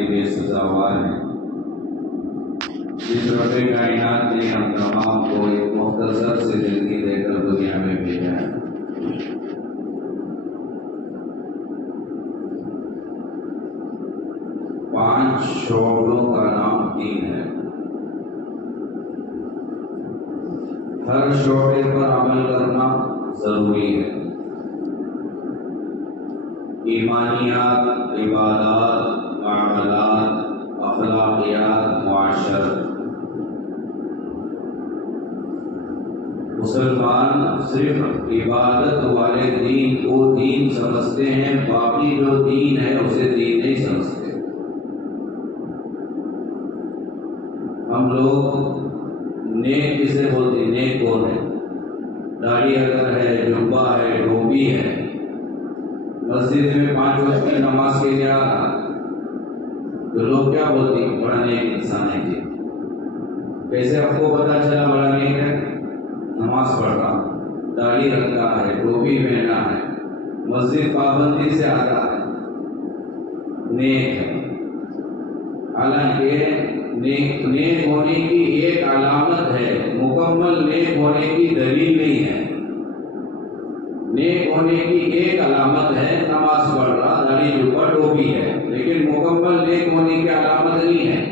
کے لیے سزاوار ہیں۔ جس رب کائنات نے ہم تمام کو ایک مختصر سے زندگی دے کر دنیا میں بھیجا ہے، پانچ شعبوں کا نام دین ہے۔ ہر شعبے پر عمل کرنا ضروری ہے۔ ایمانیات، عبادات، معاملات، اخلاقیات، معاشرت۔ مسلمان صرف عبادت والے دین کو دین سمجھتے ہیں، باقی جو دین ہے اسے دین نہیں سمجھتے۔ ہم لوگ نیک کسے بولتے ہیں؟ نیک کون ہے؟ داڑھی اگر ہے، جبہ ہے، ٹوپی ہے، مسجد میں 5 وقت کی نماز کے لیے آ رہا، تو لوگ کیا بولتے ہیں؟ بڑا نیک انسان ہے جی۔ کیسے آپ کو پتا چلا بڑا نیک ہے؟ نماز پڑھ رہا، داڑھی رکھتا ہے، ٹوپی پہنا ہے، مسجد پابندی سے آتا ہے، نیک ہے۔ حالانکہ نیک ہونے کی ایک علامت ہے، مکمل نیک ہونے کی دلیل نہیں ہے۔ نیک ہونے کی ایک علامت ہے نماز پڑھ رہا، داڑھی جبہ ٹوپی ہے، لیکن مکمل نیک ہونے کی علامت نہیں ہے۔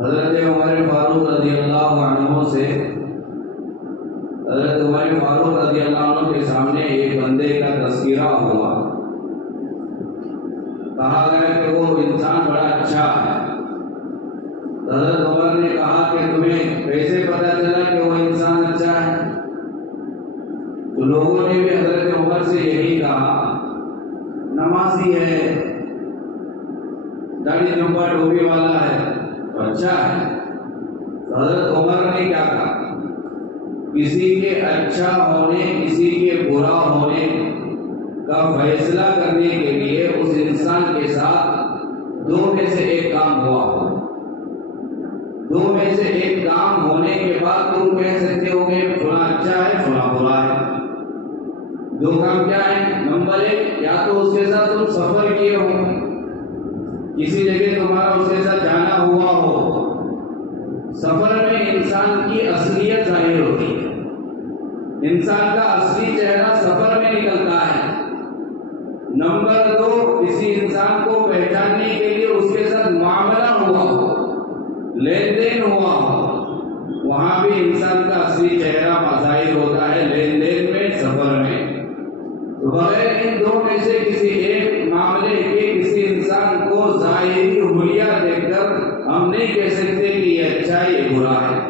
حضرت عمر فاروق رضی اللہ عنہ سے حضرت عمر فاروق رضی اللہ عنہ کے سامنے ایک بندے کا تذکرہ ہوا، کہا گیا کہ وہ انسان بڑا اچھا ہے۔ حضرت عمر نے کہا کہ تمہیں کیسے پتا چلا کہ وہ انسان اچھا ہے؟ تو لوگوں نے بھی حضرت عمر سے یہی کہا، نمازی ہے، داڑھی جبہ ٹوپی والا ہے، تو اچھا ہے۔ حضرت عمر نے کیا کہا؟ کسی کے اچھا ہونے، کسی کے برا ہونے کا فیصلہ کرنے کے لیے اس انسان کے ساتھ 2 میں سے ایک کام ہوا ہو۔ 2 میں سے ایک کام ہونے کے بعد تم کہہ سکتے ہو کہ فلاں اچھا ہے، فلاں برا ہے۔ 2 کام کیا ہے؟ نمبر 1، یا تو اس کے ساتھ تم سفر کیے ہو، کسی جگہ تمہارا اس کے ساتھ جانا ہوا ہو۔ سفر میں انسان کی اصلیت ظاہر ہوتی ہے، انسان کا اصلی چہرہ سفر میں نکلتا ہے۔ نمبر 2، کسی انسان کو پہچاننے کے لیے اس کے ساتھ معاملہ ہوا ہو، لین دین ہوا ہو، وہاں بھی انسان کا اصلی چہرہ ظاہر ہوتا ہے، لین دین میں، سفر میں۔ تو بغیر ان 2 میں سے کسی ایک معاملے کے کسی انسان کو ظاہری حلیہ دیکھ کر ہم نہیں کہہ سکتے کہ یہ اچھا ہے، یہ برا ہے۔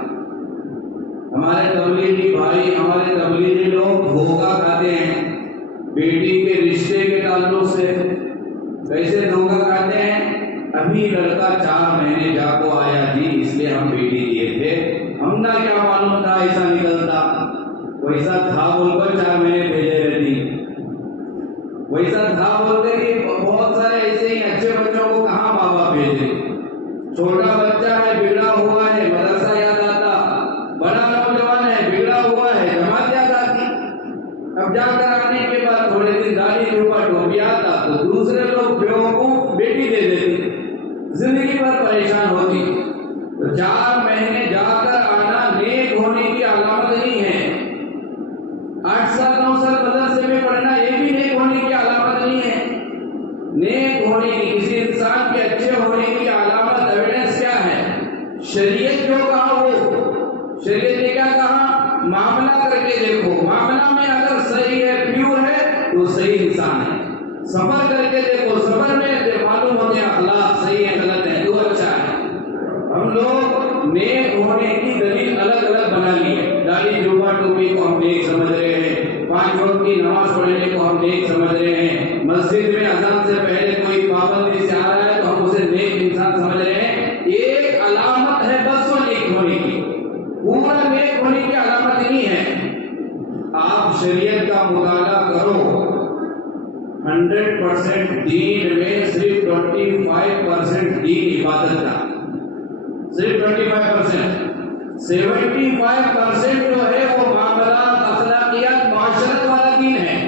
ہمارے تبلیغی بھائی، ہمارے تبلیغی لوگ دھوکہ کھاتے ہیں بیٹی کے رشتے کے تعلق سے۔ کیسے دھوکہ کھاتے ہیں؟ ابھی لڑکا 4 مہینے جا کو آیا جی، اس لیے ہم بیٹی دیے تھے، ہم نہ کیا معلوم تھا ایسا نکلتا، ویسا تھا بول کر 4 مہینے بھیجے رہتی، ویسا تھا بولتے کہ بہت سارے ایسے ہی اچھے بچوں کو کہاں ماں باپ بھیجے۔ چھوٹا بچہ ہے، بگڑا ہوا ہے، مدرسہ یاد آتا، بڑا نوجوان ہے، بگڑا ہوا ہے، جماعت یاد آتی۔ اب جا کر آنے کے بعد تھوڑے دن داڑھی جبہ ٹوپی آتا تو دوسرے لوگ بیوقوف بیٹی دے دیتے، زندگی بھر پریشان ہوتی۔ تو 4 مہینے جا کر آنا نیک ہونے کی علامت نہیں ہے۔ 8 سال 9 سال مدرسے میں پڑھنا یہ بھی نیک ہونے کی علامت نہیں ہے۔ نیک ہونے کی، کسی انسان کے اچھے ہونے کی علامت، ایویڈنس کیا ہے؟ شریعت جو کہا وہ، شریعت نے کیا کہا؟ معاملہ کر کے دیکھو، معاملہ میں اگر صحیح ہے، پیور ہے تو صحیح انسان ہے۔ سفر کر کے دیکھو، سفر میں معلوم ہوتے ہیں اخلاق صحیح ہے، غلط ہے، تو اچھا ہے۔ ہم لوگ نیک ہونے کی دلیل الگ الگ بنا لی ہے۔ داڑھی جبہ ٹوپی کو ہم نیک سمجھ رہے ہیں، 5 وقت کی نماز پڑھنے کو ہم نیک سمجھ رہے ہیں، مسجد میں اذان سے پہلے کوئی پابندی سے آ رہا ہے تو ہم اسے نیک انسان سمجھ رہے ہیں۔ ایک علامت ہے بس وہ نیک ہونے کی، پورا نیک ہونے کی علامت نہیں ہے۔ آپ شریعت کا مطالعہ کرو، 100% دین میں صرف 25% دین عبادت کا، صرف 25%، 75% جو ہے وہ معاملات، اخلاقیات، معاشرت والا دین ہے۔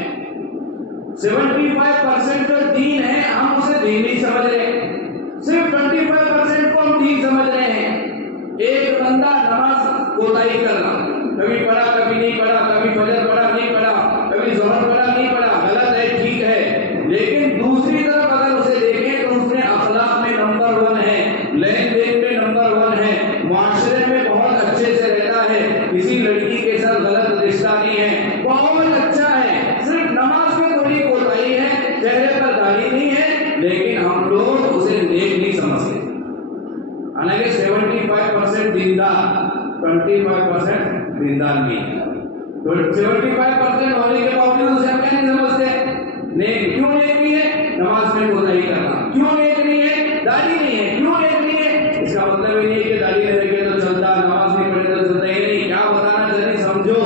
75% جو دین ہے ہم اسے دین نہیں سمجھ رہے۔ ہم لوگ اسے نیک نہیں سمجھتے. حالانکہ 75% دیندار 25% دیندار نہیں. 75% ہونے کے باوجود اسے ہم کیا نہیں سمجھتے نیک. کیوں نیک نہیں ہے؟ نماز میں کوتاہی کرنا. کیوں نیک نہیں ہے؟ داڑھی نہیں ہے. کیوں نیک نہیں ہے؟ اس کا مطلب یہ نہیں ہے کہ داڑھی نہیں رکھے تو چلتا, نماز نہیں پڑھے تو چلتا. یہ نہیں. کیا بتانا چاہیے سمجھو,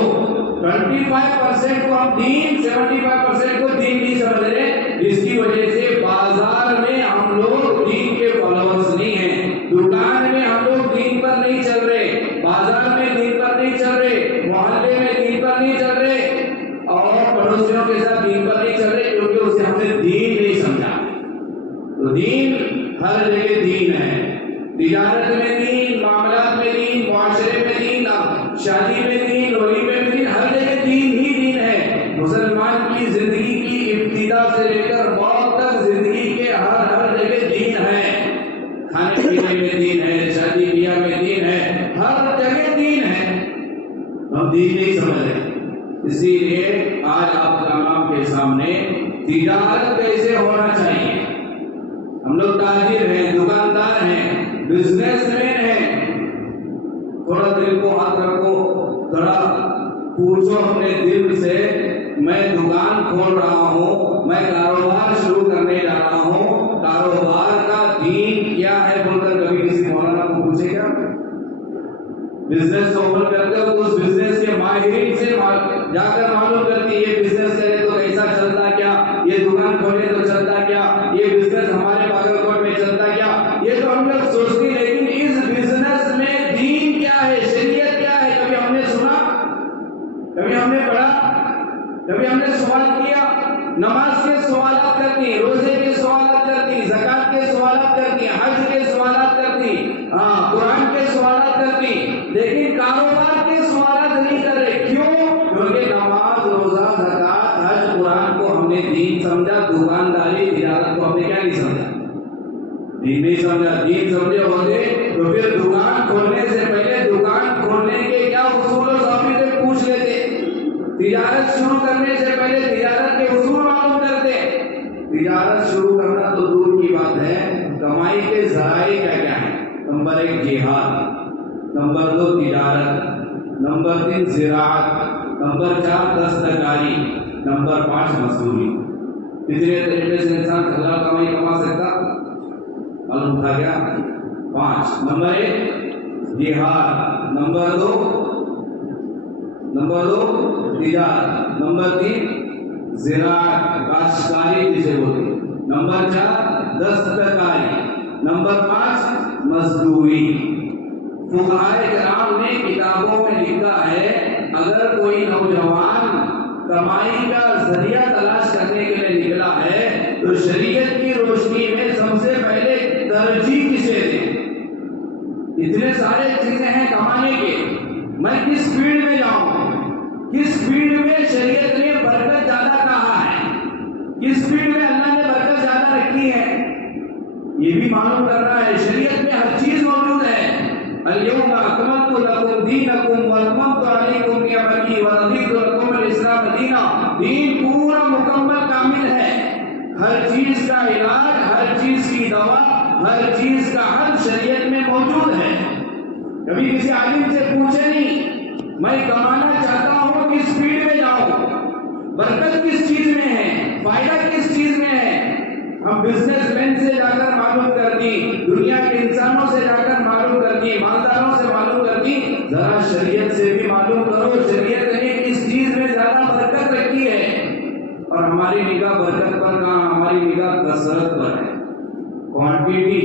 25% کو ہم دین, 75% کو دین نہیں سمجھ رہے, جس کی وجہ سے بازار میں ہم لوگ دین کے فالوورز نہیں ہیں, دکان میں ہم لوگ دین پر نہیں چل رہے, بازار میں دین پر نہیں چل رہے, محلے میں دین پر نہیں چل رہے, اور پڑوسیوں کے ساتھ دین پر نہیں چل رہے, کیونکہ اسے ہم نے دین نہیں سمجھا. تو دین ہر جگہ دین ہے. تجارت میں دین, معاملات میں دین, معاشرے میں دین, شادی میں دین, ولیمے میں دین, ہر جگہ دین ہی دین ہے. مسلمان کی زندگی کی ابتدا سے لے کر موت تک زندگی کے ہر جگہ دین ہے. کھانے پینے میں دین ہے, شادی بیاہ میں دین ہے, ہر جگہ دین ہے. ہم دین نہیں سمجھ رہے. اسی لیے آج آپ تمام کے سامنے تجارت کیسے ہونا چاہیے. ہم لوگ تاجر ہیں, دکاندار ہیں, بزنس مین ہیں. تھوڑا دل کو ہاتھ رکھو, تھوڑا پوچھو اپنے دل سے, میں دکان کھول رہا ہوں, میں کاروبار شروع کرنے جا رہا ہوں, کاروبار کا دین کیا ہے بول کر کبھی کسی مولانا کو پوچھے گا؟ بزنس اوپن کر کے اس بزنس کے ماہرین سے جا کر معلوم کرتی ہے, یہ بزنس کرے تو کیسا چلتا کیا, یہ دکان کھولے تو چلتا کیا, یہ بزنس ہمارے باغل کوٹ میں چلتا کیا. یہ تو ہم لوگ سوچتے, لیکن اس بزنس میں دین کیا ہے, شریعت کیا ہے, کبھی ہم نے سنا, کبھی ہم نے پڑھا, کبھی ہم نے سوال کیا. نماز کے سوالات کرتی, روزے کے سوالات کرتی, زکات کے سوالات کرتی, حج کے سوالات کرتی, قرآن کے سوالات کرتی, لیکن کاروبار کے سوالات نہیں کر رہے. کیوں؟ کیونکہ نماز, روزہ, زکات, حج, قرآن کو ہم نے دین سمجھا, دکانداری تجارت کو ہم نے کیا نہیں سمجھا, دین نہیں سمجھا. دین سمجھے ہوتے تو پھر دکان کھولنے سے پہلے دکان کھولنے کے کیا اصول و ضابطے پوچھ لیتے, تجارت شروع کرنے سے پہلے تجارت کے اصول معلوم کرتے. تجارت شروع کرنا تو دور کی بات ہے, کمائی کے ذرائع کیا کیا ہیں. نمبر 1 جہاد, نمبر 2 تجارت, نمبر 3 زراعت, نمبر 4 دستکاری, نمبر 5 مزدوری. کتنے طریقے سے انسان حلال کمائی کما سکتا معلوم تھا کیا؟ 5. نمبر 1 جہاد, نمبر 2 تجارت, نمبر 3 زراعت کاشتکاری جسے بولتے, نمبر 4 دستکاری, نمبر 5 مزدوری. فقہائے کرام نے کتابوں میں لکھا ہے, اگر کوئی نوجوان کمائی کا ذریعہ تلاش کرنے کے لیے نکلا ہے تو شریعت کی روشنی میں سب سے پہلے ترجیح کسے دیں. اتنے سارے چیزیں ہیں کمانے کے, میں کس فیلڈ میں جاؤں, کس فیلڈ میں شریعت نے برکت زیادہ کہا ہے, کس فیلڈ میں اللہ نے برکت زیادہ رکھی ہے, یہ بھی معلوم کرنا ہے. شریعت میں ہر چیز موجود ہے. اليوم اکملت لکم دینکم واتممت علیکم نعمتی ورضیت لکم الاسلام دینا. دین پورا مکمل کامل ہے, ہر چیز کا علاج, ہر چیز کی دوا, ہر چیز کا حل شریعت میں موجود ہے. کبھی کسی عالم سے پوچھے نہیں, میں کمانا چاہتا ہوں کس فیلڈ میں جاؤں, برکت کس چیز میں ہے, فائدہ کس چیز میں ہے. ہم بزنس مین سے جا کر معلوم کرتی, دنیا کے انسانوں سے جا کر معلوم کرتی, مالداروں سے معلوم کرتی. ذرا شریعت سے بھی معلوم کرو, شریعت نے کس چیز میں زیادہ برکت رکھی ہے. اور ہماری نگاہ برکت پر کہاں, ہماری نگاہ کثرت پر ہے. کوانٹیٹی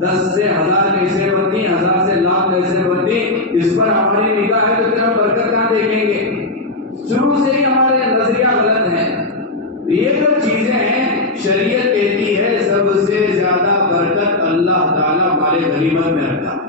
10 سے 1000 کیسے بنتی, 1000 سے لاکھ کیسے بنتی, اس پر ہماری نگاہ ہے. تو پھر ہم برکت کہاں دیکھیں گے؟ شروع سے ہی ہمارے نظریہ غلط ہے. یہ جو چیزیں ہیں شریعت کہتی ہے سب سے زیادہ برکت اللہ تعالیٰ ہمارے غنیمت میں رکھتا ہے.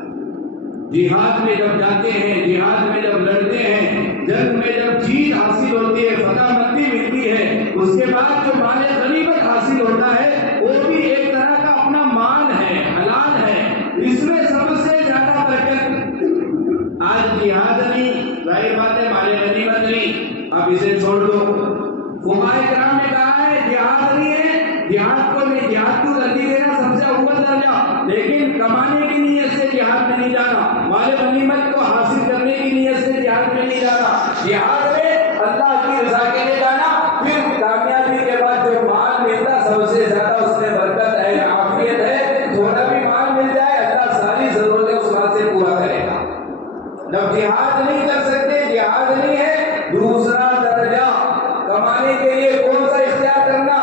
جہاد میں جب جاتے ہیں, جہاد میں جب لڑتے ہیں, جنگ میں جب جیت حاصل ہوتی ہے, فتح مندی ملتی ہے, اس کے بعد جو مال غنیمت حاصل ہوتا ہے وہ بھی ایک طرح کا اپنا مال ہے, حلال ہے. اس میں سب سے زیادہ برکت. آج جہاد نہیں, ظاہر بات ہے مال غنیمت نہیں, آپ اسے چھوڑ دو. فقہائے کرام نے کہا ہے جہاد نہیں ہے, جہاد کو نہیں, جہاد کو ترجیح اول درجہ، لیکن کمانے کی نیت سے جہاد میں نہیں جانا، مال غنیمت کو حاصل کرنے کی نیت سے جہاد میں نہیں جانا، جہاد میں اللہ کی رضا کے لیے جانا، پھر کامیابی کے بعد جو مال ملتا سب سے زیادہ اس میں برکت ہے، عافیت ہے، تھوڑا بھی مال مل جائے اللہ ساری ضرورتیں اس مال سے پورا کرے گا۔ جب جہاد نہیں کر سکتے، جہاد نہیں ہے، دوسرا درجہ کمانے کے لیے کون سا اختیار کرنا،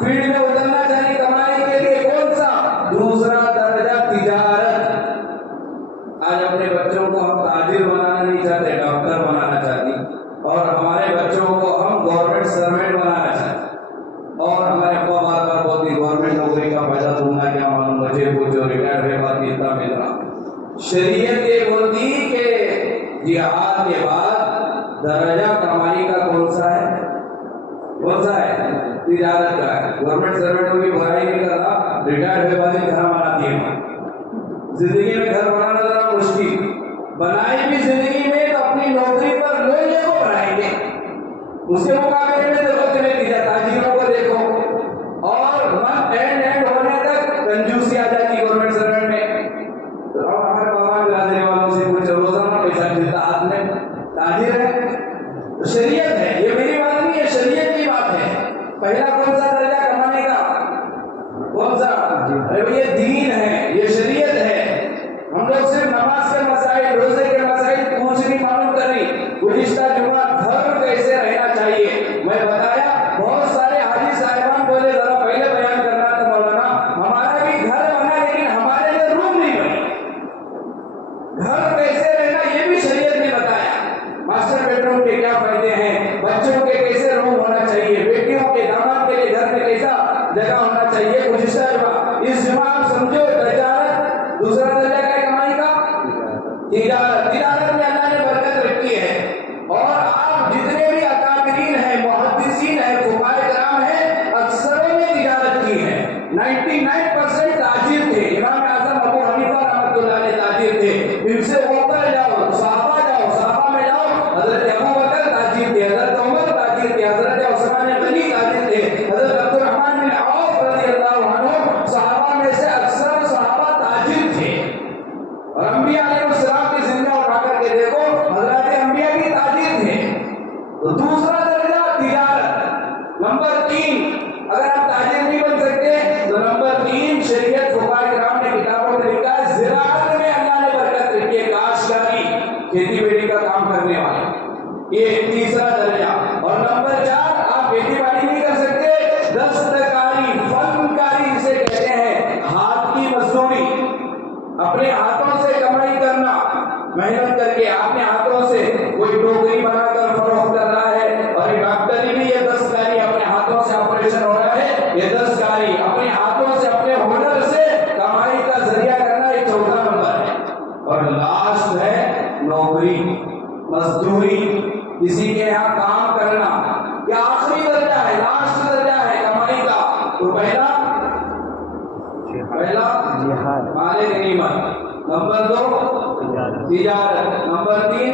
فیلڈ میں اترنا چاہیے کمانے کے لیے کون سا، دوسرا درجہ تجارت۔ آج اپنے بچوں کو ہم تاجر بنانا نہیں چاہتے، ڈاکٹر بنانا چاہتے، اور ہمارے بچوں کو ہم گورنمنٹ سروینٹ بنانا چاہتے، اور ہمارے ابا بار بار بولتی گورنمنٹ نوکری کا فائدہ تمہیں کیا معلوم، مجھے پوچھو ریٹائر ہوئے بعد کتنا مل رہا۔ شریعت یہ بولتی کہ جہاد کے بعد درجہ کمائی کا کون سا ہے، کون سا ہے، تجارت کا ہے۔ گورنمنٹ سروینٹوں کی برائی نہیں کر رہا، ریٹائر ہوئے بعد گھر بناتی ہے، زندگی میں گھر بنانا ذرا مشکل، بنائی بھی زندگی میں تو اپنی نوکری پر لوہے کو بنائیں گے، اس کے مقابلے میں ضرورت میں تاجروں کو دیکھو، اور منتھ اینڈ ہونے تک کنجوسی آ جاتی گورنمنٹ سروینٹ میں۔ تو ہمارے بابا برادری والوں سے کچھ روزانہ پیسہ ملتا ہاتھ میں، تاجر ہے، تو شریعت ہے، یہ میری بات نہیں ہے، شریعت کی بات ہے۔ پہلا کون سا درجہ کمانے کا، کون سا، ارے یہ دین ہے، یہ شریعت ہے۔ ہم لوگ صرف نماز کے مسائل، روزے کے مسائل پوچھ نہیں معلوم کر رہی۔ گزشتہ جمعہ دھرم کیسے رہنا چاہیے میں بتایا، بہت سارے حاجی صاحبان بولے ذرا پہلے بیان کرنا تھا مولانا، ہمارا بھی گھر بنا لیکن ہمارے لیے روم نہیں بنے، گھر کیسے رہنا یہ بھی شریعت نے بتایا۔ ماسٹر بیڈ روم کے کیا فائدے ہیں، بچوں کے کیسے روم ہونا چاہیے، بیٹیوں کے داماد کے لیے گھر میں کیسا جگہ ہونا چاہیے، گزشتہ جمعہ۔ اس جمعہ آپ سمجھو تجارت، دوسرا درجہ کیا ہے کمائی کا، تجارت۔ تجارت میں اللہ نے برکت رکھی ہے، اور آپ جتنے بھی اکابرین ہیں، محدثین ہیں، فقہاء کرام ہیں، اکثروں نے تجارت کی ہے۔ 99% تاجر تھے، امام اعظم ابو حنیفہ رحمۃ اللہ علیہ تاجر تھے۔ ان سے اوپر جاؤ، صحابہ میں جاؤ، حضرت ابو بکر تاجر تھے، حضرت عمر تاجر تھے، حضرت عثمان غنی تاجر تھے، حضرت عبد الرحمن بن عوف رضی اللہ عنہ صحابہ میں سے اکثر صحابہ تاجر تھے۔ اور انبیاء علیہ السلام کی زندہ اٹھا کر کے دیکھو، حضرات انبیاء بھی تاجر تھے۔ تو دوسرا درجہ تجارت۔ نمبر 3، اگر آپ تاجر نہیں بن سکتے تو نمبر 3 شریعت فقہاء کرام نے کتابوں میں لکھا ہے، زراعت میں اللہ نے برکت رکھی ہے، کاشتکاری، کھیتی باڑی کا کام کرنے والے، یہ تیسرا درجہ۔ اور نمبر 4، آپ کھیتی باڑی نہیں کر سکتے، دستکاری، فنکاری جسے کہتے ہیں، ہاتھ کی مزدوری، اپنے ہاتھوں سے کمائی کرنا، محنت کر کے اپنے ہاتھوں سے کوئی ٹوکری بنا کر فروخت کر رہا ہے، اور یہ ڈاکٹری بھی یہ دستکاری، اپنے ہاتھوں سے آپریشن ہو رہا ہے، یہ دستکاری، اپنے ہاتھوں سے اپنے ہنر سے کمائی کا ذریعہ کرنا، یہ چوتھا نمبر ہے۔ اور لاسٹ ہے نوکری، مزدوری، کسی کے یہاں کام کرنا، یہ آخری درجہ ہے، لاسٹ درجہ ہے کمائی کا۔ تو پہلا مال غنیمت، نمبر 2 تجارت، نمبر 3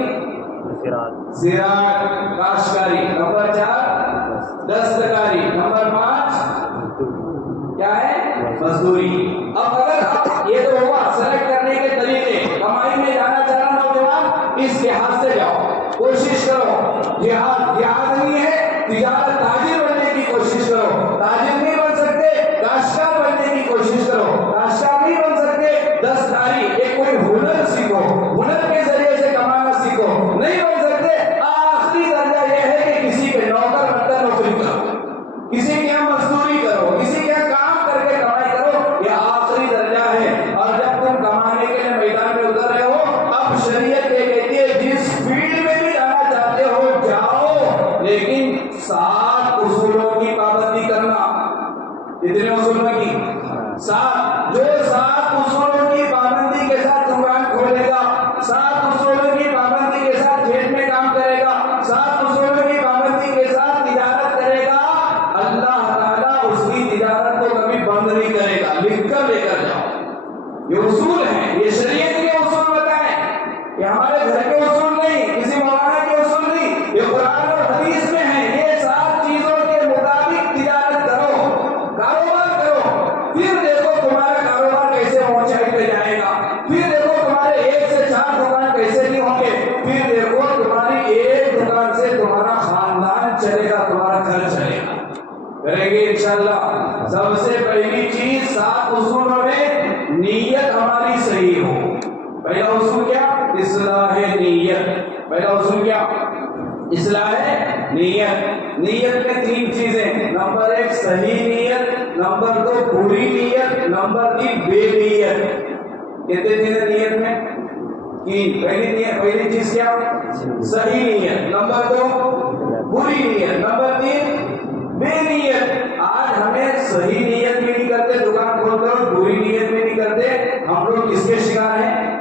زراعت کاشتکاری، نمبر 4 دستکاری، نمبر 5 کیا ہے مزدوری۔ اب اگر آپ یہ تو ہوا سلیکٹ کرنے کے طریقے، کمائی میں جانا چاہنا نوجوان اس لحاظ سے جاؤ، کوشش کرو، جہاد نہیں ہے، تجارت تاجر بننے کی کوشش کرو، تاجر نہیں بن سکتے کاشتکار بننے کی کوشش کرو، کاشتکار نہیں بن سکتے دستکاری، ایک کوئی ہنر سیکھو، ہنر کے ذریعے سے کمانا سیکھو، نہیں بن سکتے آخری درجہ یہ ہے کہ کسی کے نوکر بن کر نوکری کرو، کسی کے یہاں مزدوری کرو، کسی کے یہاں کام کر کے کمائی کرو، یہ آخری درجہ ہے۔ اور جب تم کمانے کے لیے میدان میں اتر رہے ہو، اب شریعت یہ کہتی ہے جس فیلڈ میں بھی جانا چاہتے ہو جاؤ، لیکن 7 اصولوں کی پابندی کرنا۔ کتنے اصولوں کی؟ 7۔ جو 7 اصولوں کی پابندی کے ساتھ دکان کھولے گا، 7 اصولوں کی پابندی کے ساتھ کھیت میں کام کرے گا، 7 اصولوں کی پابندی کے ساتھ تجارت کرے گا، اللہ تعالیٰ اس کی تجارت کو کبھی بند نہیں کرے گا۔ لکھ کر لے کر جاؤ، یہ اصول ہیں، یہ شریعت کے اصول بتائیں، یہ ہمارے گھر کے اصول نہیں، کسی مولانا کے اصول نہیں، یہ قرآن اور حدیث میں ہیں۔ یہ 7 چیزوں کے مطابق تجارت کرو، کاروبار کرو، پھر دیکھو تمہارا 7 اصولوں میں نیت ہماری صحیح ہو. پہلا اصول کیا؟ اصلاح نیت. پہلا اصول کیا؟ اصلاح نیت. نیت میں 3 چیزیں: نمبر 1 صحیح نیت، نمبر 2 بری نیت، نمبر 3 بے نیت. کتنے چیزیں نیت میں؟ 3. پہلی چیز کیا؟ صحیح نیت، نمبر 2 بری نیت، نمبر 3 بے نیت. آج ہمیں صحیح نیت بھی نہیں کرتے دکان کھولتے اور بری نیت بھی نہیں کرتے. ہم لوگ کس کے شکار ہیں؟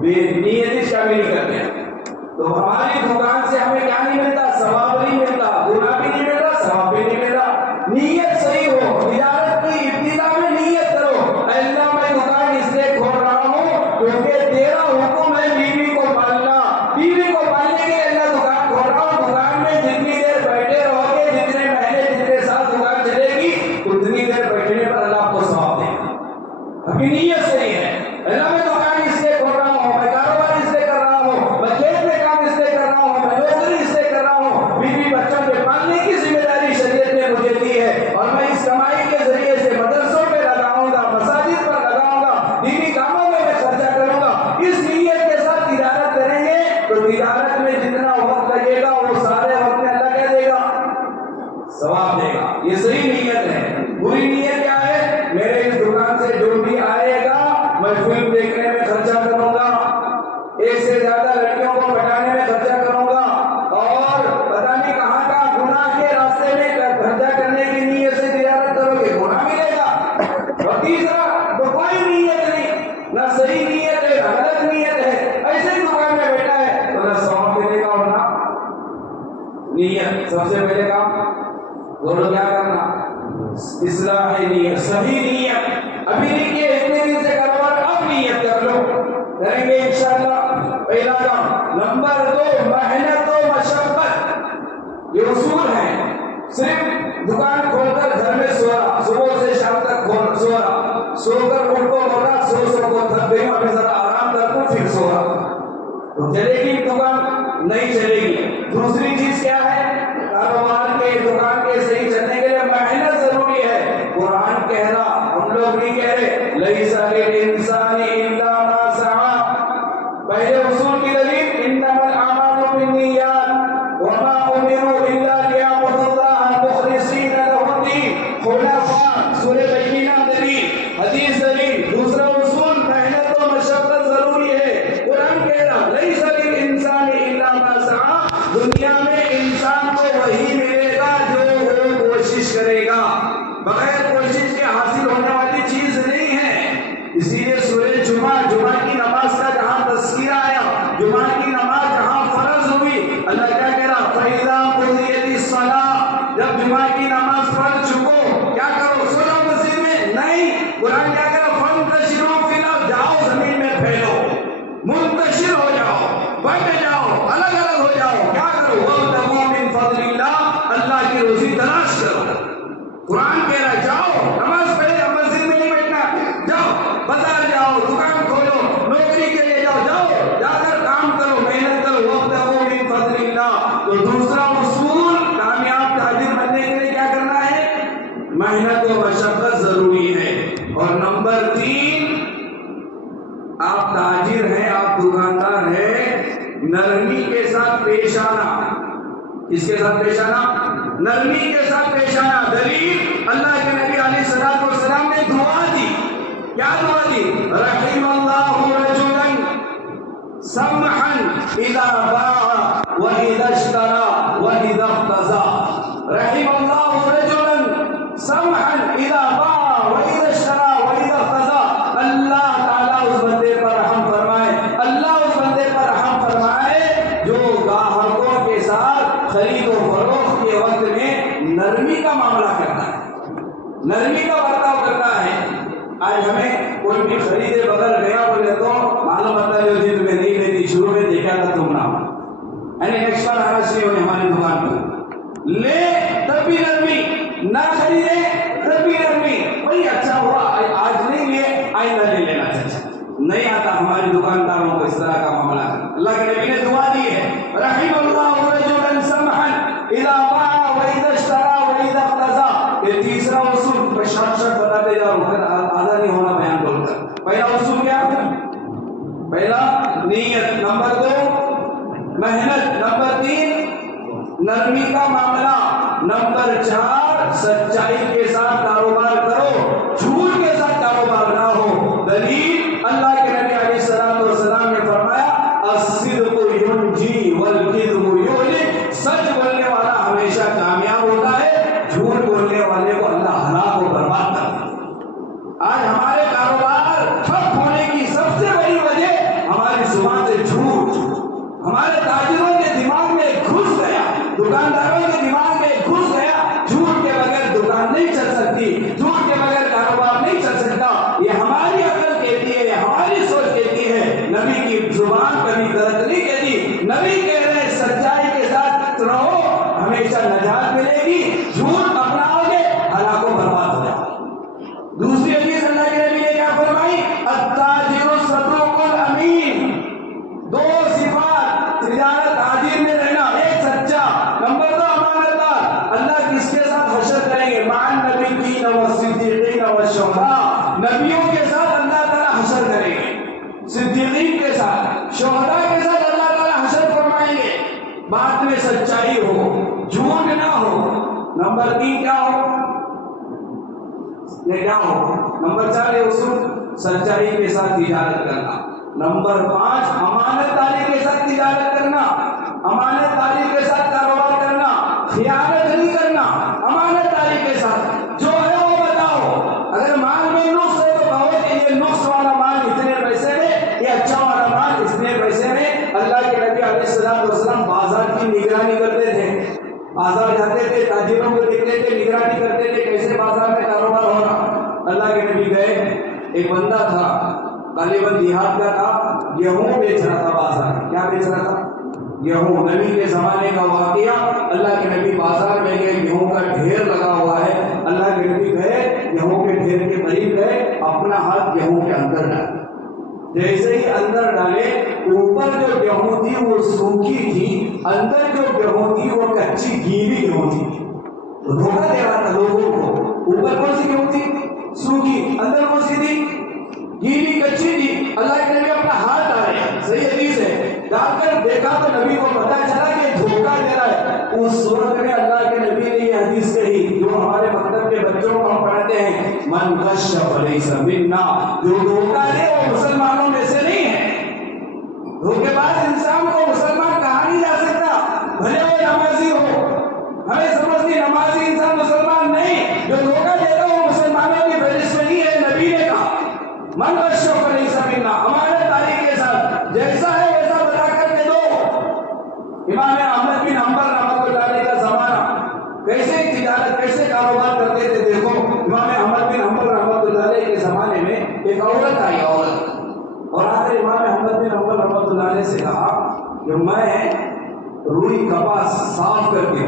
بے نیتی کا بھی نہیں کرتے. تو ہماری دکان سے ہمیں کیا نہیں ملتا؟ ثواب نہیں ملتا، گناہ بھی نہیں ملتا، ثواب بھی نہیں ملتا. نیت صحیح ہو. تجارت کی ابتدا میں نیت کرو، اللہ میں دکان اس لیے کھول رہا ہوں کیونکہ تیرا حکم ہے بیوی کو پالنا. بیوی کو پالنے کے لیے اللہ دکان کھول رہا ہوں. دکان میں جتنی دیر بیٹھے رہو گے، جتنے مہینے جتنے سال دکان چلے گی، اتنی دیر بیٹھنے پر اللہ آپ کو ثواب دے گا. ابھی نیت صحیح ہے. اللہ میں دکان اس لیے کھول رہا ہوں، میں کاروبار اس لیے کر رہا ہوں، میں کھیت میں کام اس لیے کر رہا ہوں، میں نوکری اس لیے کر رہا ہوں. بیوی بچوں کے پالنے کی ذمہ داری شریعت نے مجھے دی ہے اور میں اس کمائی کے ذریعے سے مدرسوں پہ لگاؤں گا، مساجد پر لگاؤں گا، دینی کاموں میں خرچہ کروں گا. اس نیت کے ساتھ تجارت کریں گے تو تجارت میں جتنا وقت لگے گا وہ سارے وقت میں اللہ کیا دے گا؟ ثواب دے گا. یہ صحیح نیت ہے. بری نیت کیا ہے؟ میرے اس دکان سے جو بھی آئے گا میں فلم دیکھنے میں خرچہ کروں گا، 1 سے زیادہ لڑکیوں کو پٹانے میں خرچہ کروں گا، اور پتہ نہیں کہاں کا گناہ کے راستے میں خرچہ کرنے کی نیت سے تجارت کرو گے، گناہ ملے گا. اور تیسرا تو کوئی نیت نہیں، نہ صحیح نیت ہے نہ غلط نیت ہے، ایسے ہی دکان میں بیٹھا ہے تو نہ ثواب ملے گا اور نہ نیت. سب سے پہلے کام بولو کیا کرنا؟ اصلاح نیت، صحیح نیت. ابھی نہیں کیے، اتنے دن سے کاروبار، اب نیت کر لو. کریں گے انشاءاللہ. پہلا کام. نمبر 2 محنت و مشقت. یہ اصول ہے. صرف دکان کھول کر گھر میں سو رہا، صبح سے شام تک سو رہا، سو کر اٹھ کو بول رہا سو کو تھک گئی ابھی ذرا آرام کر لوں پھر سو رہا، تو چلے گی دکان؟ نہیں چلے گی. دوسری چیز کیا ہے؟ کاروبار کے دکان کے صحیح چلنے کے لیے محنت ضروری ہے. قرآن کہہ رہا، ہم لوگ نہیں کہہ رہے، لیس للانسان الا ما سعى. پہلے اصول کی دلیل انما الاعمال بالنیات وما امروا الا ليعبدوا الله مخلصین له الدین. خلفاء سورہ بینہ دلیل، حدیث دلیل. دوسرا اصول محنت و مشقت ضروری ہے. قرآن کہہ رہا لیس للانسان الا ما سعى. دنیا میں انسان کو وہی ملے گا جو وہ کوشش کرے گا. بغیر کوشش کے حاصل ہونے والی چیز نہیں ہے. اسی لیے سورہ جمعہ کی نماز کا جہاں تذکیرہ آیا، جمعہ کی نماز جہاں فرض ہوئی، اللہ کیا کہہ رہا؟ فَإِذَا قُضِيَتِ الصَّلَاةُ. جب جمعہ کی نماز پڑھ چکو کیا کرو؟ سو جاؤ مسجد میں؟ نہیں. قرآن کیا کہہ رہا؟ فَانْتَشِرُوا فِي الْأَرْضِ. جاؤ زمین میں پھیلو، منتشر ہو جاؤ، بٹ جاؤ، الگ الگ ہو جاؤ. کیا کرو؟ وَابْتَغُوا مِن فَضْلِ اللَّهِ. اللہ کی روزی تلاش کرو. قرآن کہہ رہا جاؤ نماز پڑھے، مسجد میں نہیں بیٹھنا، جاؤ بازار جاؤ، دکان کھولو، نوکری کے لیے جاؤ، جا کر کام کرو، محنت کرو. وَابْتَغُوا مِن فَضْلِ اللَّهِ. تو دوسرا اصول کامیاب تاجر بننے کے لیے کیا کرنا ہے؟ محنت و مشقت ضروری ہے. اور نمبر 3 آپ تاجر ہیں، آپ دکاندار ہیں، نرمی کے ساتھ پیش آنا. اس کے ساتھ پیش آنا، نرمی کے ساتھ پیش آنا. دلیل اللہ کے نبی علیہ الصلوۃ والسلام نے دعا دی. کیا دعا دی؟ رحم اللہ رجلا سمحا اذا باع واذا اشترى واذا اقتضى. رحم اللہ رجلا سمحا اذا باع واذا اشترى واذا اقتضى. اللہ تعالیٰ اس بندے پر رحم فرمائے، اللہ اس بندے پر رحم فرمائے جو گاہکوں کے ساتھ خرید و فروخت کے وقت میں نرمی کا معاملہ کرتا ہے، نرمی کا برتاؤ کرتا ہے. آج ہمیں کوئی بھی خریدے بغیر گیا بولے تو معلوم ہوتا ہے جو تمہیں نہیں لیتی، شروع میں دیکھا تھا تم نہ، یعنی نیکسٹ بار آنا چاہیے ہوئی ہماری دکان پر. لے تب بھی نرمی، نہ خریدے تب بھی نرمی. بھائی اچھا ہوا آج نہیں لیے، آئندہ لے لینا چاہیے. نہیں آتا ہماری دکانداروں کو اس طرح کا معاملہ. اللہ کے نبی نے دعا دی ہے رحم اللہ رجلا سمحا اذا باع واذا اشترى واذا اقتضى. یہ تیسرا اصول میں شرط بتاتے جا رہا ہوں، آدھا نہیں ہونا بیان بول کر. پہلا اصول کیا ہے؟ پہلا نیت، نمبر 2 محنت، نمبر 3 نرمی کا معاملہ، نمبر 4 سچائی کے ساتھ کاروبار کرو، جھوٹ کے ساتھ کاروبار نہ ہو. دلیل اللہ کے نبی علیہ السلام والسلام نے فرمایا الصدق ینجی والکذب یہلک، سچ بولنے والا ہمیشہ کامیاب ہوتا ہے، جھوٹ بولنے والے کو اللہ ہلاک و برباد کرتا ہے. آج ہمارے کاروبار ٹھپ ہونے کی سب سے بڑی وجہ ہماری زبان سے جھوٹ ہمارے تاجروں کے دماغ میں گھس گیا، دکانداروں کے دماغ میں گھس گیا. جھوٹ کے بغیر دکان نہیں چل سکتی، جھوٹ کے بغیر کاروبار نہیں چل سکتا. یہ ہماری عقل کہتی ہے، یہ ہماری سوچ کہتی ہے، نبی کی زبان کبھی غلط نہیں کہتی. نبی کہہ رہے سچائی کے ساتھ رہو، ہمیشہ نجات ملے گی. جھوٹ اپناؤ گے ہلاک و برباد ہو جاؤ. دوسری حدیث اللہ کے نبی نے کیا فرمائی؟ التاجر الصدوق الامین. 2 صفات تجارت تاجر میں رہنا، ایک سچا، نمبر 2 امانت دار. اللہ کس کے ساتھ حشر کریں گے؟ مع النبیین والصدیقین والشہداء. نبیوں کے ساتھ اللہ تعالیٰ حشر کریں گے، صدیقین کے ساتھ، شہداء کے ساتھ اللہ تعالیٰ حشر فرمائیں گے. بات میں سچائی ہو، جھوٹ نہ ہو. نمبر 3 کیا ہو؟ یہ کیا ہو؟ نمبر 4 یہ اصول سچائی کے ساتھ تجارت کرنا. نمبر 5 امانت داری کے ساتھ تجارت کرنا، امانت داری کے ساتھ کاروبار کرنا، خیانت نہیں کرنا. امانت داری کے ساتھ جو ہے وہ بتاؤ. اگر مال میں نقص ہے تو کہو کہ یہ نقص والا مال اتنے پیسے میں، یہ اچھا والا مال اتنے پیسے میں. اللہ کے نبی علیہ السلام بازار کی نگرانی کرتے تھے، بازار جاتے تھے، تاجروں کو دیکھتے تھے، نگرانی کرتے تھے کیسے بازار میں کاروبار ہو رہا. اللہ کے نبی گئے، ایک بندہ تھا غالباً دیہات کا تھا، گیہوں بیچ رہا تھا بازار میں. کیا بیچ رہا تھا؟ گیہوں. نبی کے زمانے کا واقعہ. اللہ کے نبی بازار میں گئے، گیہوں کا ڈھیر لگا ہوا ہے. اللہ کے نبی گئے، گیہوں کے ڈھیر کے قریب گئے، اپنا ہاتھ گیہوں کے اندر ڈالے. جیسے ہی اندر ڈالے، اوپر جو گیہوں تھی وہ سوکھی تھی، اندر جو گیہوں تھی وہ کچی گیلی گیہوں تھی. تو دھوکہ دے رہا تھا لوگوں کو. اوپر کون سی گیہوں تھی؟ سوکھی. اندر کون سی تھی؟ گیلی کچی تھی. اللہ کے نبی اپنا ہاتھ ڈالے، صحیح حدیث ہے، ڈال کر دیکھا تو نبی کو پتا چلا کہ دھوکہ دے رہا ہے. اس صورت میں اللہ کے نبی نے یہ حدیث کہی جو ہمارے مکتب کے بچوں کو ہم پڑھتے ہیں، من غش فلیس منا. جو دھوکہ دے وہ مسلمانوں میں سے نہیں ہے. دھوکے باز انسان کو مسلمان کہا نہیں جا سکتا، بھلے وہ نمازی ہو. ہمیں سمجھتی نمازی انسان مسلمان نہیں، جو دھوکہ دیتا وہ مسلمانوں کی فہرست میں نہیں ہے. نبی نے کہا من غش فلیس منا. امانت داری کے ساتھ جیسا ہے ویسا بتا کر کے دو. امام احمد بن حنبل رحمۃ اللہ علیہ کا زمانہ، کیسے تجارت کیسے کاروبار کرتے تھے دیکھو. امام احمد بن حنبل رحمۃ اللہ علیہ کے زمانے میں ایک عورت آئی، عورت، اور آ کر امام احمد بن حنبل رحمۃ اللہ علیہ سے کہا کہ میں روئی کپاس صاف کر کے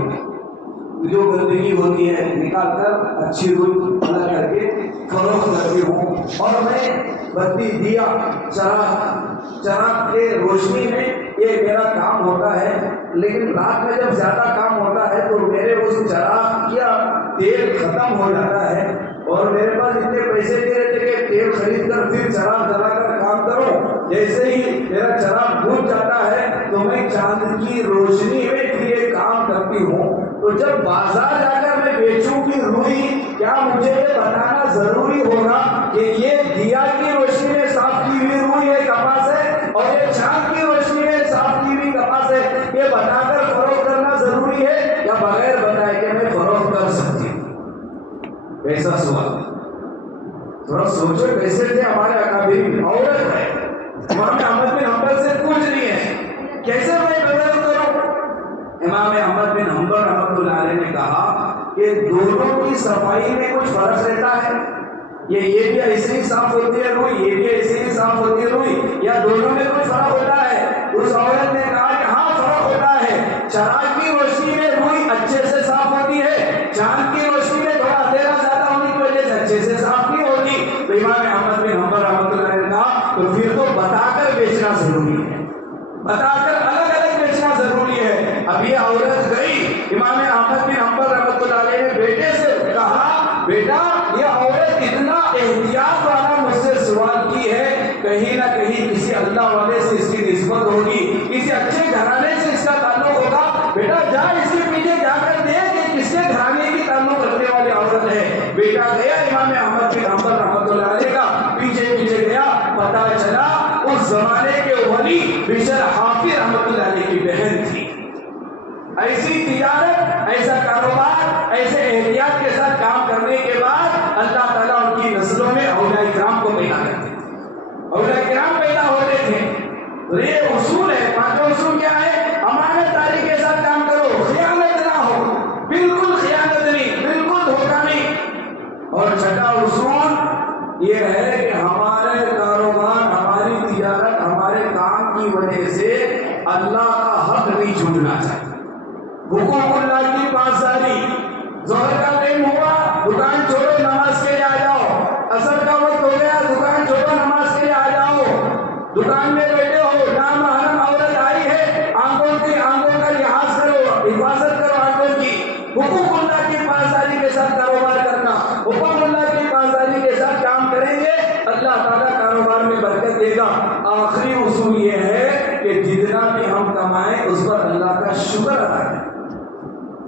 جو گندگی ہوتی ہے نکال کر اچھی روئی الگ کر کے فروخت کرتی ہوں، اور میں بتی دیا چراغ کے روشنی میں یہ میرا کام ہوتا ہے. لیکن رات میں جب زیادہ کام ہوتا ہے تو میرے اس چراغ کا تیل ختم ہو جاتا ہے، اور میرے پاس اتنے پیسے نہیں رہتے کہ تیل خرید کر پھر چراغ جلا کر کام کروں. جیسے ہی میرا چراغ بجھ جاتا ہے تو میں چاند کی روشنی میں پھر یہ کام کرتی ہوں. تو جب بازار جا کر میں بیچوں کی روئی، کیا مجھے یہ بتانا ضروری ہوگا کہ یہ دیا کی روشنی میں صاف کی ہوئی روئی ہے، کپاس ہے، اور یہ چاند کی روشنی میں صاف کی ہوئی کپاس ہے؟ یہ بتا کر فروخت کرنا ضروری ہے یا بغیر بتائے کہ میں فروخت کر سکتی ہوں؟ ایسا سوال تھوڑا سوچو. کیسے تھے ہمارے اکابرین؟ عورت ہے، امام احمد بن حنبل سے پوچھ رہی ہے کیسے میں بدل کروں. امام احمد بن حنبل رحمۃ اللہ علیہ نے کہا کہ دونوں کی صفائی میں کچھ فرق رہتا ہے. یہ بھی ایسے ہی صاف ہوتی ہے روئی، یہ بھی ایسے ہی صاف ہوتی ہے روئی، یا دونوں میں کچھ فرق ہوتا ہے؟ اس عورت نے کہا کہ ہاں فرق ہوتا ہے. چراغ کی روشنی میں روئی اچھے سے صاف ہوتی ہے، چاند کی روشنی میں تھوڑا اندھیرا زیادہ ہونے کی وجہ سے اچھے سے صاف نہیں ہوتی. تو امام احمد بن حنبل رحمۃ اللہ علیہ نے کہا تو پھر تو بتا کر بیچنا ضروری ہے، بتا کر الگ الگ بیچنا ضروری ہے. اب یہ عورت گئی، امام احمد بن حنبل رحمۃ اللہ علیہ نے بیٹے سے کہا بیٹا یہ عورت اتنا احتیاط والا کسی اللہ والے سے اس کی نسبت ہوگی، کسی اچھے گھرانے سے اس کا تعلق ہوگا، بیٹا جا اس کے پیچھے جا کر دیکھ کہ کس کے گھرانے کی تعلق رکھنے والی عورت ہے۔ بیٹا گیا امام احمد بن حنبل رحمۃ اللہ علیہ کا پیچھے پیچھے گیا، پتا چلا اس زمانے کے ولی بشر حافظ رحمۃ اللہ علیہ کی بہن تھی۔ ایسی تجارت، ایسا کاروبار، ایسے احتیاط کے ساتھ کام کرنے کے بعد اللہ تعالیٰ ان کی نسلوں میں اولیاء کرام کو پیدا کرتے تھے، اولیاء کرام پیدا ہوتے تھے۔ تو یہ اصول ہے، پانچوں اصول کیا ہے؟ امانت داری کے ساتھ کام کرو، خیانت نہ ہو، بالکل خیانت نہیں، بالکل دھوکہ نہیں۔ اور چھٹا اصول یہ ہے کہ ہمارے کاروبار، ہماری تجارت، ہمارے کام کی وجہ سے اللہ کا حق نہیں چھوٹنا چاہیے۔ حقوق اللہ کی پاسداری، ظہر کا ٹائم ہوا دکان چھوڑو نماز کے لیے آ جاؤ، عصر کا وقت ہو گیا دکان چھوڑو نماز کے لیے آ جاؤ، دکان میں بیٹھے ہو نامحرم عورت آئی ہے آنکھوں کا لحاظ کرو، حفاظت کرو آنکھوں کی۔ حقوق اللہ کی پاسداری کے ساتھ کاروبار کرنا، حقوق اللہ کی پاسداری کے ساتھ کام کریں گے اللہ تعالیٰ کاروبار میں برکت دے گا۔ آخری اصول یہ ہے کہ جتنا بھی ہم کمائیں اس پر اللہ کا شکر ادا کریں۔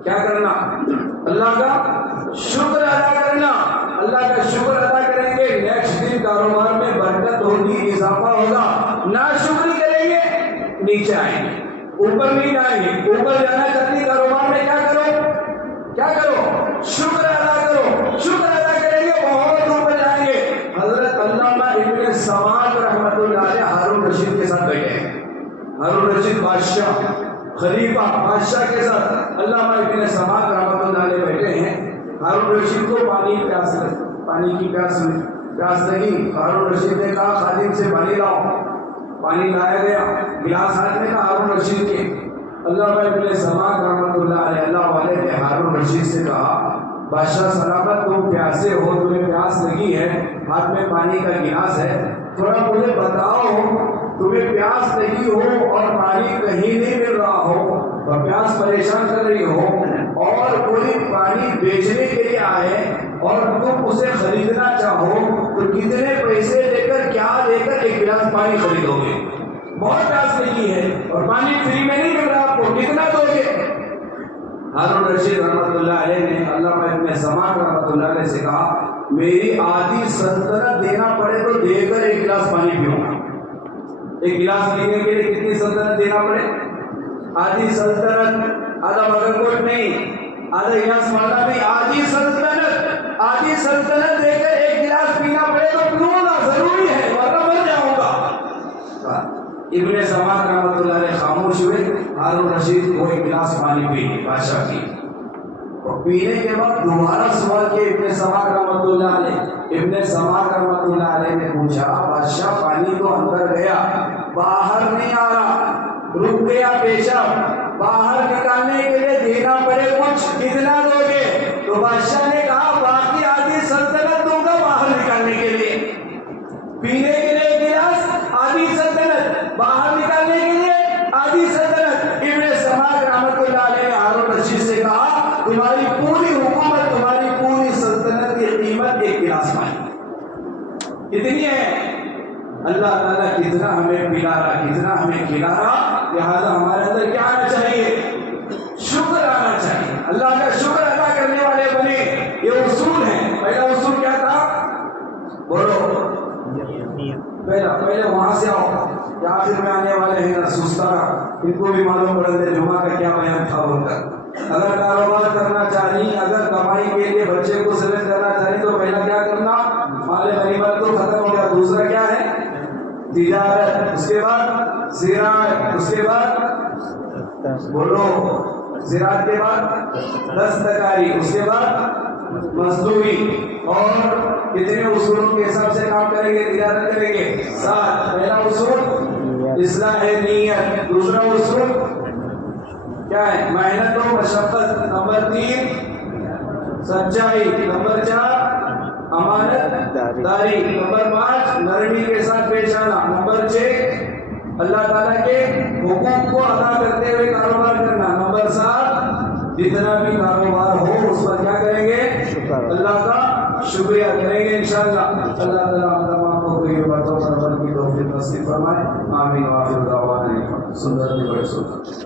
کیا کرنا؟ اللہ کا شکر ادا کرنا۔ اللہ کا شکر ادا کریں گے، نیکسٹ دن کاروبار میں برکت ہوگی، اضافہ ہوگا۔ ناشکری کریں گے نیچے آئیں گے، اوپر نہیں جائیں گے۔ اوپر جانا چاہتی کاروبار میں کیا کرو؟ کیا کرو؟ شکر ادا کرو۔ شکر ادا کریں گے بہت اوپر جائیں گے۔ حضرت علامہ ابن سماعت رحمۃ اللہ علیہ ہارون رشید کے ساتھ بیٹھے ہیں۔ ہارون رشید بادشاہ، خلیفہ بادشاہ کے ساتھ علامہ ابن سماعت رحمۃ اللہ علیہ بیٹھے ہیں۔ ہارون رشید کو پانی کی پیاس لگی۔ ہارون رشید نے کہا خادم سے پانی لاؤ، پانی لایا گیا، گلاس ہاتھ میں تھا ہارون رشید کے۔ علامہ ابن سماعت رحمۃ اللہ علیہ اللہ والے نے ہارون رشید سے کہا بادشاہ سلامت، تم پیاسے ہو، تمہیں پیاس لگی ہے، ہاتھ میں پانی کا گلاس ہے، تھوڑا مجھے بتاؤ تمہیں پیاس لگی ہو اور پانی کہیں نہیں مل رہا ہو اور پیاس پریشان کر رہی ہو اور کوئی پانی بیچنے کے لیے آئے اور تم اسے خریدنا چاہو تو کتنے پیسے لے کر کیا لے کر ایک گلاس پانی خریدو گے؟ بہت پیاس لگی ہے اور پانی فری میں نہیں مل رہا، آپ کو کتنا دو گے؟ ہارون رشید رحمۃ اللہ علیہ نے علامہ ابن سماعت رحمۃ اللہ علیہ سے کہا میری آدھی سلطنت دینا پڑے تو دے کر ایک گلاس پانی پیوں گا۔ ایک گلاس پینے کے لیے کتنی سلطنت دینا پڑے؟ آدھی سلطنت، آدھا مگر کوٹ نہیں، آدھا گلاس مالدہ نہیں، آدھی سلطنت دے کر ایک گلاس پینا پڑے تو پیوں گا، ضروری ہے ورنہ مر جاؤں گا۔ ابن سماعت رحمۃ اللہ علیہ خاموش ہوئے۔ ہارون رشید کو ایک گلاس پانی پی بادشاہ کی، اور پینے کے بعد دوبارہ سوال کیا ابن سماعت رحمۃ اللہ علیہ۔ ابن سماعت رحمۃ اللہ علیہ نے پوچھا بادشاہ پانی تو اندر گیا، باہر نہیں آ رہا، رک گیا پیشاب، باہر نکالنے کے لیے دینا پڑے کچھ، کتنا دو گے؟ تو بادشاہ نے کہا باقی آدھی سلطنت دوں گا باہر نکالنے کے لیے۔ پینے کے لیے ایک گلاس، آدھی سلطنت، باہر نکالنے کے لیے آدھی سلطنت۔ ابن سماعت رحمۃ اللہ علیہ نے ہارون رشید سے کہا تمہاری پوری حکومت، تمہاری پوری سلطنت کی قیمت ایک گلاس پانی کتنی ہے؟ اللہ تعالیٰ کتنا ہمیں پلا رہا، کتنا ہمیں کھلا رہا، لہٰذا ہمارے اندر کیا آنا چاہیے؟ شکر آنا چاہیے، اللہ کا شکر ادا کرنے والے بنے۔ یہ اصول ہے۔ پہلا اصول کیا تھا؟ بولو، پہلے وہاں سے آؤ کہ آخر میں آنے والے ہیں نا سستارا، ان کو بھی معلوم پڑ دے جمعہ کا کیا بیان تھا بول کر۔ اگر کاروبار کرنا چاہیے، اگر کمائی کے لیے بچے کو سیلکٹ کرنا چاہیے تو پہلا کیا کرنا؟ مال غنیمت تو ختم ہو گیا، دوسرا کیا ہے؟ تجارت، اس کے بعد زراعت، اس کے بعد بولو زراعت کے بعد دستکاری، اس کے بعد مزدوری، اور کتنے اصولوں کے حساب سے کام کریں گے؟ تجارت کریں گے۔ 7، پہلا اصول اصلاح نیت، دوسرا اصول کیا ہے؟ محنت و مشقت، نمبر 3 سچائی، نمبر 4 امانت داری، نمبر 5 نرمی کے ساتھ پیش آنا، نمبر 6 اللہ تعالیٰ کے حقوق کو ادا کرتے ہوئے کاروبار کرنا، نمبر 7 جتنا بھی کاروبار ہو اس پر کیا کریں گے؟ اللہ کا شکریہ کریں گے انشاءاللہ۔ اللہ تعالیٰ ہم تمام کو کوئی باتوں پر عمل کی توفیق نصیب فرمائے. آمین. آخر دعوانا سنت بڑے سنت.